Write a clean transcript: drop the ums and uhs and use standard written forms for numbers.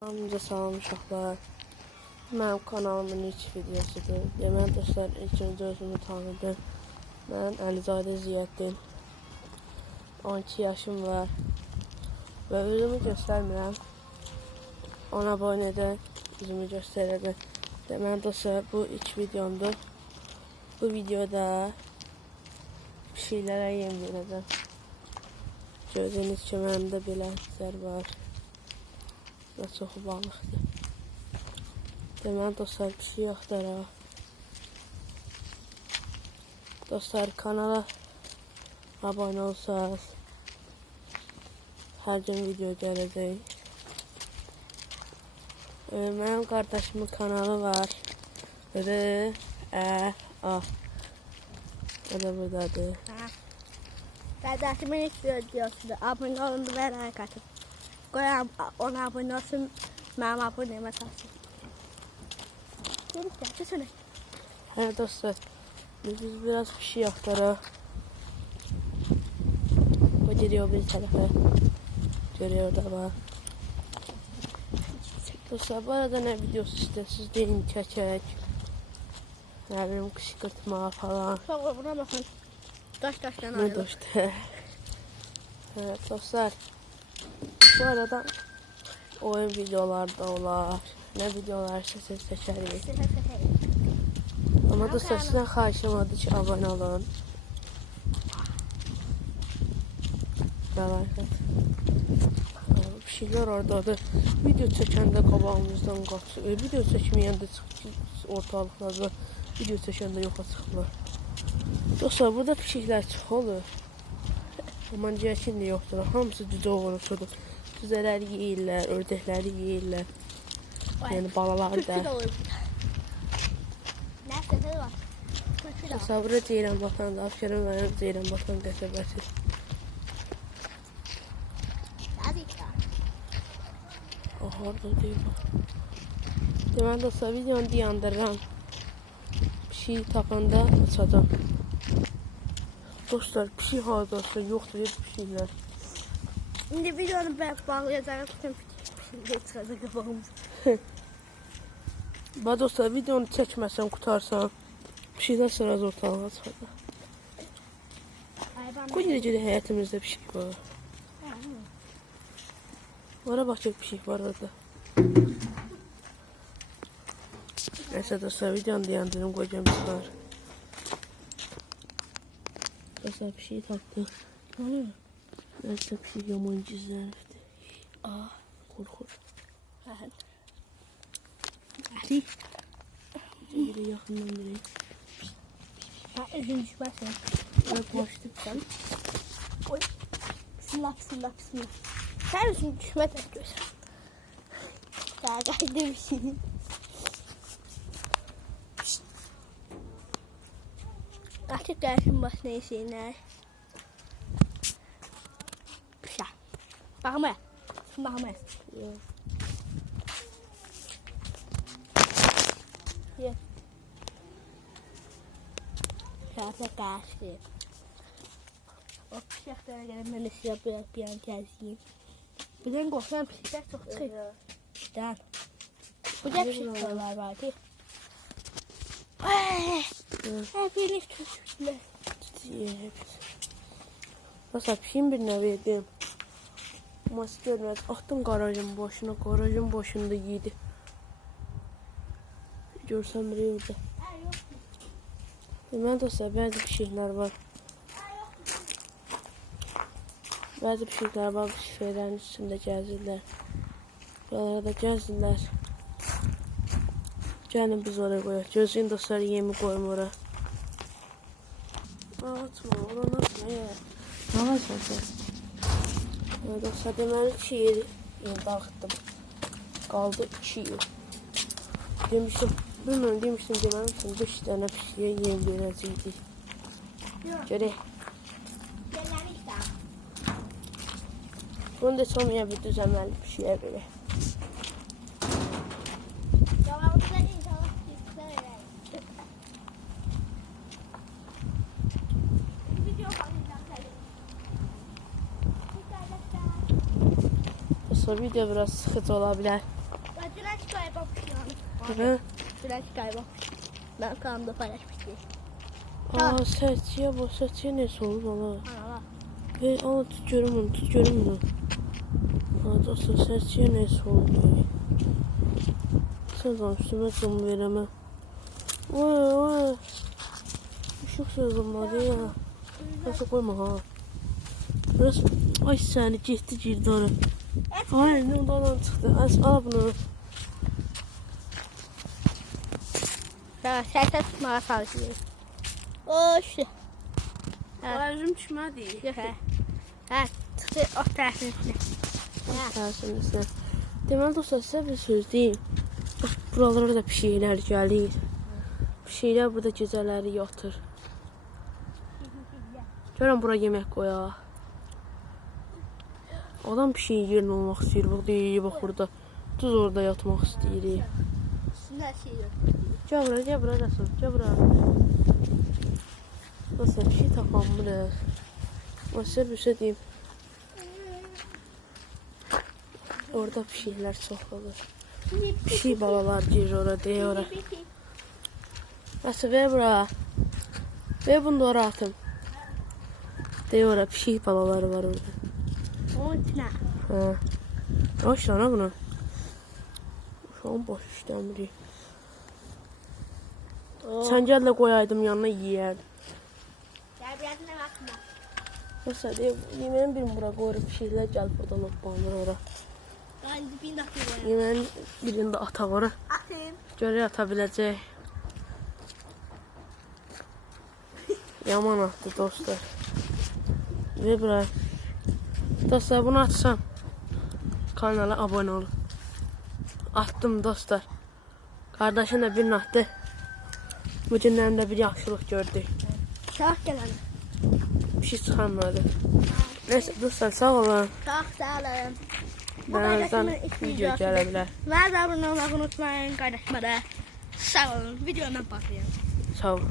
Hamınıza salam uşaqlar. Mənim kanalımın ilk videosudur. Deməli dostlar, ilk öncə özümü tanıdım. Mən Əlizadə Ziyəddin. 12 yaşım var. Və özümü göstərmirəm. 10 abunədə özümü göstərəcəm. Deməli dostlar, bu ilk videomdur. Bu videoda pişiklərə yem verəcəm. Gördüyünüz kimi məndə belə zər var. Və çoxu balıqdır. Deməli dostlar, pişik axtaraq. Dostlar, kanala abunə olsanız hər gün video gələcək. Mənim qardaşımın kanalı var. O da buradadır. Qardaşımın ilk videosudur. Abunə olun və like atın. Qoyam, ona abunə olsun, mənim abunəmə salsın. Görük gəl, keçələ. Hə dostlar, biz biraz pişik axtaraq. O giriyor bir tərəfə. Görüyor da var. Dostlar, bu arada nə videosu istəyirsiniz deyin, çəkək. Nə bilim, qışqırtma falan. Sonra buna baxın. Daş-daşdan Ne ayrılır. dostlar. Evet dostlar. Bu arada oyun videoları da olar. Ne videolar siz seçeriz. Ama dostlar sizden xahişim odur ki abone olun. Like at. Bir şeyler oradadır. Video çəkəndə qabağımızdan qaçır. Video çəkməyəndə ortalıqlarda. Video çəkəndə yoxa çıxırlar. Dostlar, burada pişiklər çox olur. Amma cəkin də yoxdur. Hamısı cücə oğurlusudur. Cüzələri yeyirlər, ördəkləri yeyirlər. Yəni balaları da. Nəsə var? Dostlar, burada Ceyran Batan da, Afşarın mənim Ceyran Batan qəsəbəsi. Orada deyil. Deməli dostlar, videonu dayandırıram. Pişiyi tapanda açacağım. Dostlar, pişik hardasa yoxdur hep pişiklər. İndi videonu bağlayacağıq. Bütün pişiklər çıxacaq qabağımıza. Bax dostlar, videonu çəkməsəm, qutarsam, pişiklər sıraz ortalığa çıxacaq. Bu gecədə həyatımızda pişik var. Ora baxacaq pişik var orada. Neyse dostlar, videonu dayandırım, qoyacağım çıxar. Dostlar, pişiyi tapdıq. Neyse pişik yaman gizlənibdir. Qorxur. Hadi. Geri yaxından bilək. Üzüm düşməsin. Ora başlayıbsan. Oy. Bismillah, bismillah, bismillah. Sən üzüm düşməsən görsən. Daha qaydı bir şey. Qaçıq gəlsin başına işinlər. Pişə. Baxma. Baxma. Ye. Şəhətlə gəlsin. O pişəklərə gələn mən də sizə bir an gəziyim. Birdən qorxulan pişəklər çox çıxır. Birdən. Burada pişəklər var ki. Birlik tüsürlər. Dostlar, pişiyin birine verdim. Mas görməz. Atdım qarajın başına. Qarajın başında yedi. Görsəm biri orada. Deməli dostlar, bəzi pişiklər var. Bəzi pişiklər var, pişiklərin üstündə gəzirlər. Buralara da gəzirlər. Gəlin biz oraya qoyaq. Gözləyin dostlar, yemi qoyum ora. Atma, ora nasıl ya? Ne var sen? Evet dostlar, deməli 2 yeri dağıtdım. Qaldı 2 yer. Demişdim, bilmiyorum demişdim deməmişdim 5 dənə pişiyə yem verəcəkdik. Görək. Bunu da çoğmaya bir düzəməli pişiyə verək. Video biraz sıkıcı olabilir. Hə? Biraz kaybol. Ben kanalımda paylaşmıştım. Aa, sərçiyə bax, sərçiyə nəsə olub ala. Ana. Hey, ala tut görüm onu, tut görüm onu. Aa, dostlar, sərçiyə nəsə olub görək. Sən zaman üstümə cım verəmə. Vay. Işıq sözülmədi ya. Nəsə qoyma ha. Biraz, ay səni getdi girdi ora. Ay, nə ondan çıxdı. Al bunu. Sen tutmaya çalışıyorsun. Oş. Özüm düşmədi. Hə, çıxdı o tərəfin üstünə. Tərsinizə. Deməli dostlar, sizə bir söz deyim. Bax, buralara da pişiklər gəlir. Pişiklər burada gecələri yatır. Görən bura yemək qoyaq. Adam pişiyin yerin olmaq istəyir. Bax, deyir, bax burada. Düz orada yatmaq istəyirik. Üstünə şey. Gel bura Rəsul, gel bura. Dostlar, bir şey tapamırıq. Ama sizə bir şey deyim. Orada pişiklər çox olur. Pişik balalar girir ora, deyə ora. Rəsul, ver bura. Ver bunu da ora atım. Deyə ora, pişik balaları var orada. Onun içinə. Hə. Hoş lan ha bunu. Şu an boş işləmirik. Sən gəl də qoyaydım yanına yiyərdim. Gəl biraz nə vaxtına. Mesela yemeğin birini bura koyup pişirlər gəlib buradan otlanır ora. Qaldı bir dakika. Yemeğin birini də ataq ora. Atayım. Görək ata biləcək. Yaman atdı dostlar. Ve bura. Dostlar bunu atsam kanala abone olun. Attım dostlar. Kardeşim de birini attı. Bu günlərində bir yaxşılıq gördük. Çok gələn. Bir şey çıxarmadı. Neyse dostlar sağ olun. Çok sağ olun. Birazdan video gələ bilər. Mən də abunə olmağı unutmayın qardaşıma da. Sağ olun. Videoya başlayalım. Sağ olun.